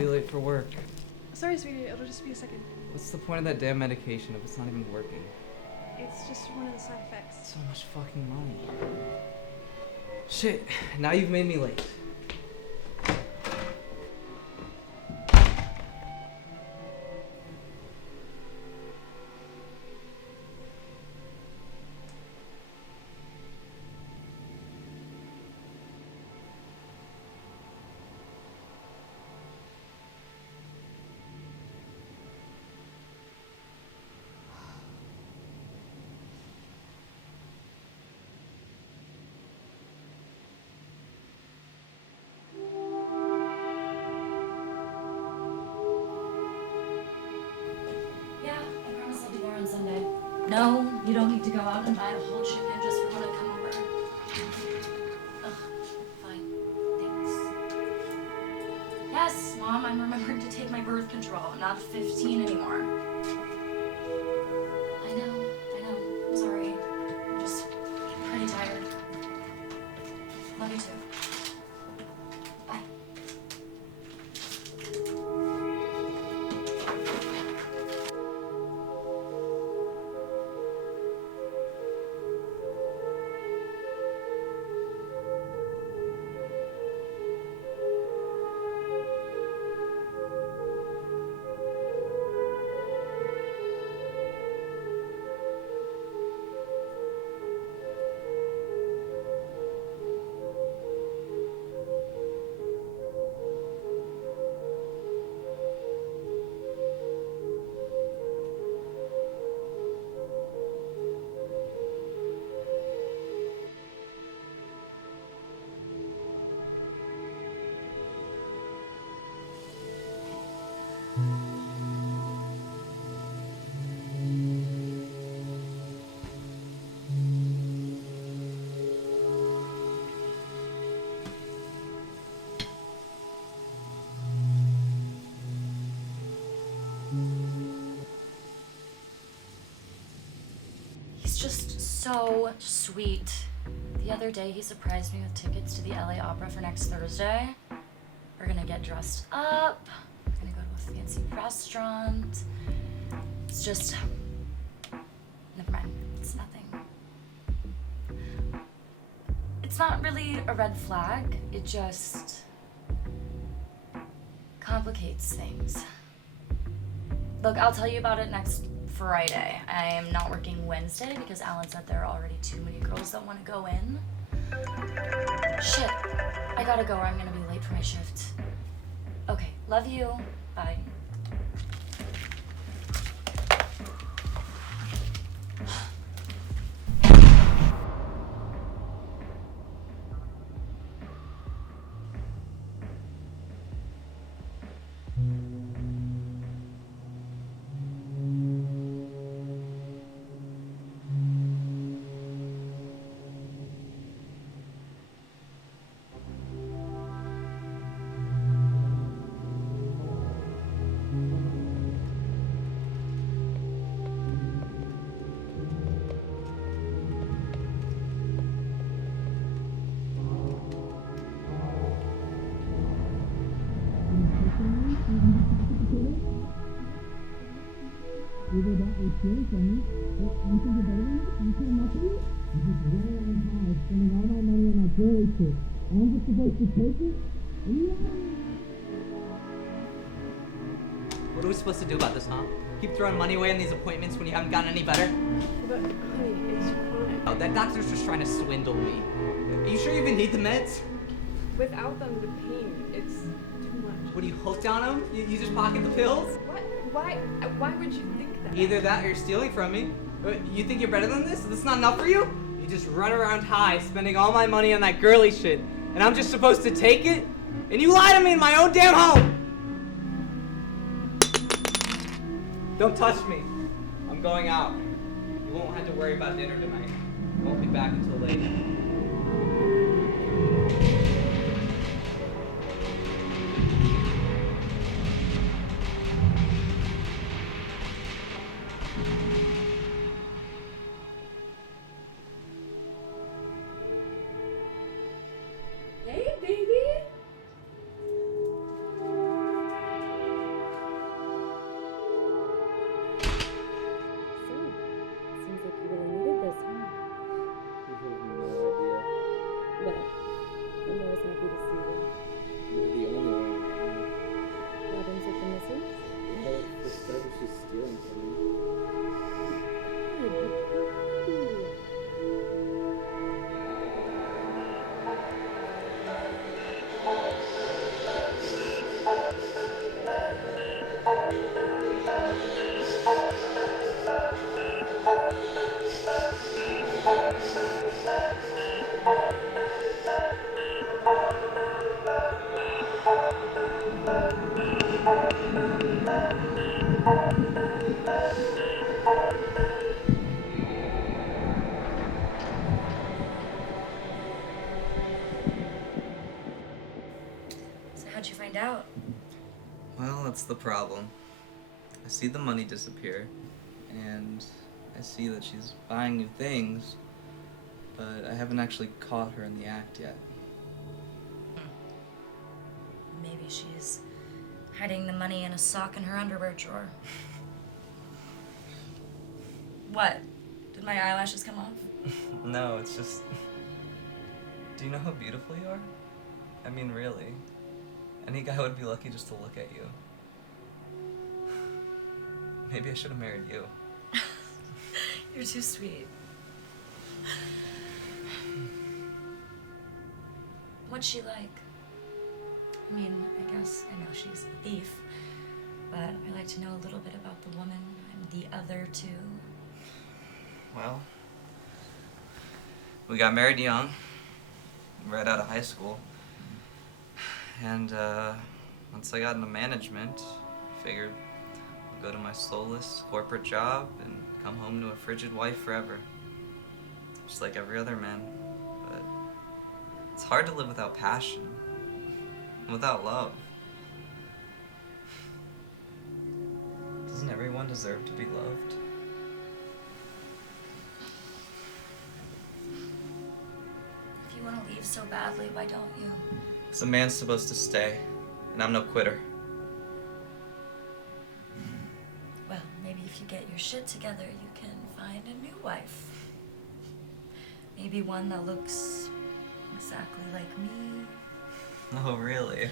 be late for work. Sorry, sweetie, it'll just be a second. What's the point of that damn medication if it's not even working? It's just one of the side effects. So much fucking money. Shit, now you've made me late. On Sunday. No, you don't need to go out and buy a whole chicken just for when I come over. Ugh, fine. Thanks. Yes, Mom, I'm remembering to take my birth control. I'm not 15 anymore. I know. I'm sorry. I'm just pretty tired. Love you too. Bye. He's just so sweet. The other day he surprised me with tickets to the LA Opera for next Thursday. We're gonna get dressed up. We're gonna go to a fancy restaurant. It's just... Never mind. It's nothing. It's not really a red flag. It just... complicates things. Look, I'll tell you about it next Friday. I am not working Wednesday because Alan said there are already too many girls that want to go in. Shit. I gotta go or I'm gonna be late for my shift. Okay, love you. Bye. Either that or steal from me. But you think you're better than me? You can't nothing? You just run around high, spending all my money on that jewelry shit. And I'm just supposed to take it? What are we supposed to do about this, huh? Keep throwing money away on these appointments when you haven't gotten any better? But, honey, it's chronic. Oh, that doctor's just trying to swindle me. Are you sure you even need the meds? Without them, the pain, it's too much. What, are you hooked on them? You just pocket the pills? What? Why would you think that? Either that or you're stealing from me. You think you're better than this? This is not enough for you? You just run around high, spending all my money on that girly shit. And I'm just supposed to take it? And you lie to me in my own damn home! Don't touch me. I'm going out. You won't have to worry about dinner tonight. I won't be back until late. Hey, baby. find out. Well, that's the problem. I see the money disappear, and I see that she's buying new things, but I haven't actually caught her in the act yet. Maybe she's hiding the money in a sock in her underwear drawer. What? Did my eyelashes come off? No, it's just... Do you know how beautiful you are? I mean, really. Any guy would be lucky just to look at you. Maybe I should have married you. You're too sweet. What's she like? I mean, I guess I know she's a thief, but I like to know a little bit about the woman and the other two. Well, we got married young, right out of high school. And once I got into management, I figured I'd go to my soulless corporate job and come home to a frigid wife forever. Just like every other man. But it's hard to live without passion, without love. Doesn't everyone deserve to be loved? If you want to leave so badly, why don't you? So man's supposed to stay, and I'm no quitter. Well, maybe if you get your shit together, you can find a new wife. Maybe one that looks exactly like me. Oh, really?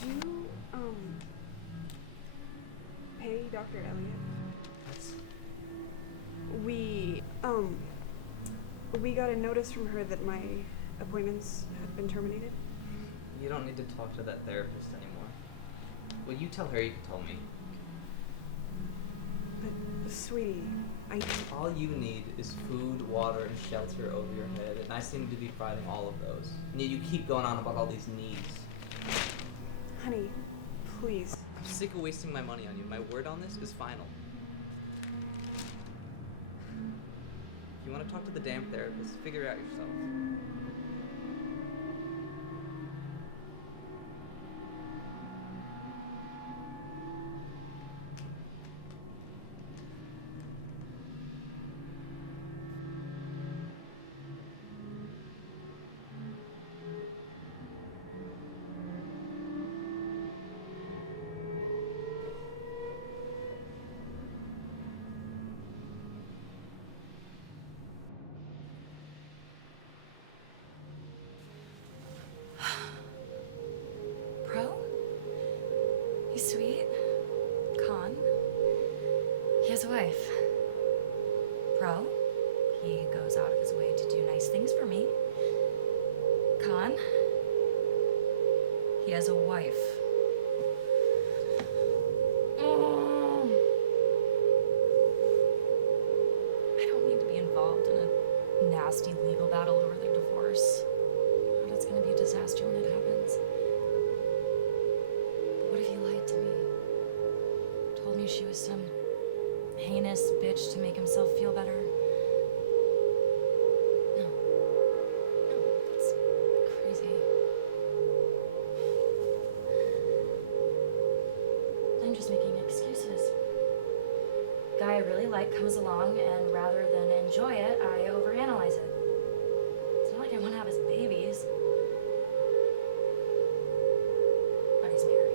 Did you, pay Dr. Elliot? We got a notice from her that my appointments have been terminated. You don't need to talk to that therapist anymore. Well, you tell her, you can tell me. But, sweetie, All you need is food, water, and shelter over your head, and I seem to be providing all of those. And yet you keep going on about all these needs. honey, please. I'm sick of wasting my money on you. My word on this is final. If you want to talk to the damn therapist, figure it out yourself. Pro? He's sweet. Con? He has a wife. Pro? He goes out of his way to do nice things for me. Con? He has a wife. I don't need to be involved in a nasty legal battle over their divorce. But it's gonna be a disaster when it happens. But what if he lied to me? Told me she was some heinous bitch to make himself feel better. No. No, that's crazy. I'm just making excuses. Guy I really like comes along, and rather than enjoy it, I overanalyze it. It's not like I want to have his babies. But he's married.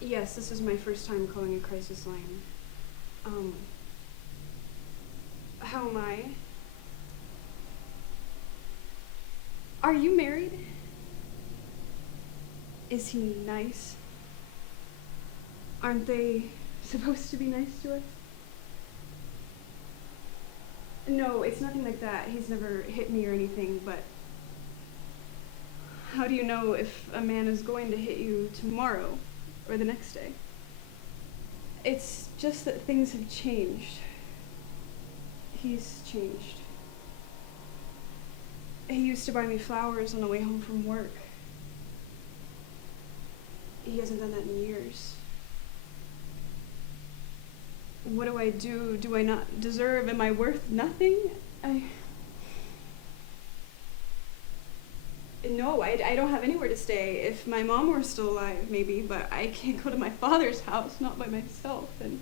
Yes, this is my first time calling a crisis line. How am I? Are you married? Is he nice? Aren't they supposed to be nice to us? No, it's nothing like that. He's never hit me or anything, but how do you know if a man is going to hit you tomorrow or the next day? It's just that things have changed. He's changed. He used to buy me flowers on the way home from work. He hasn't done that in years. What do I do? Do I not deserve? Am I worth nothing? No, I don't have anywhere to stay. If my mom were still alive, maybe, but I can't go to my father's house, not by myself. And,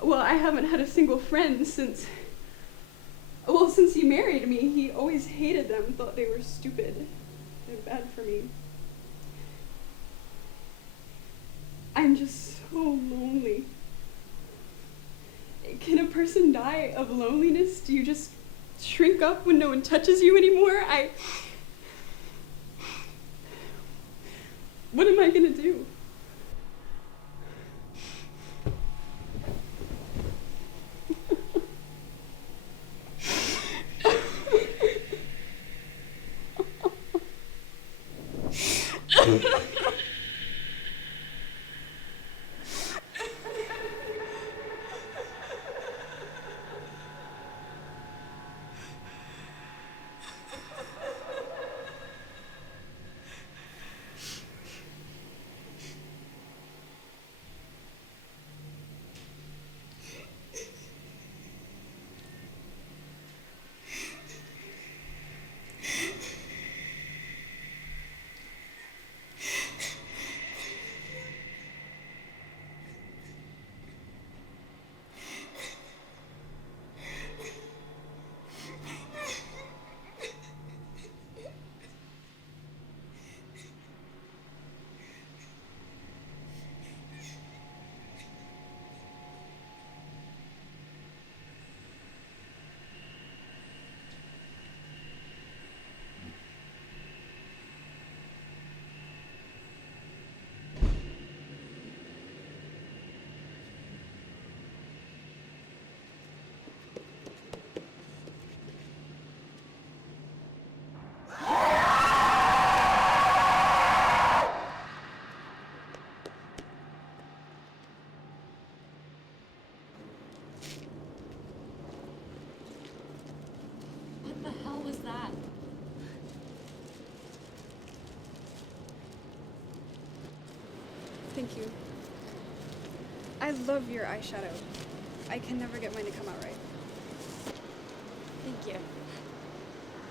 well, I haven't had a single friend since he married me. He always hated them, thought they were stupid and bad for me. I'm just so lonely. Can a person die of loneliness? Do you just shrink up when no one touches you anymore? What am I gonna do? What the hell was that? Thank you. I love your eyeshadow. I can never get mine to come out right. Thank you.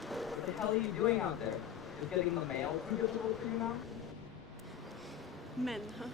What the hell are you doing out there? Is getting the mail too difficult for you now? Men, huh?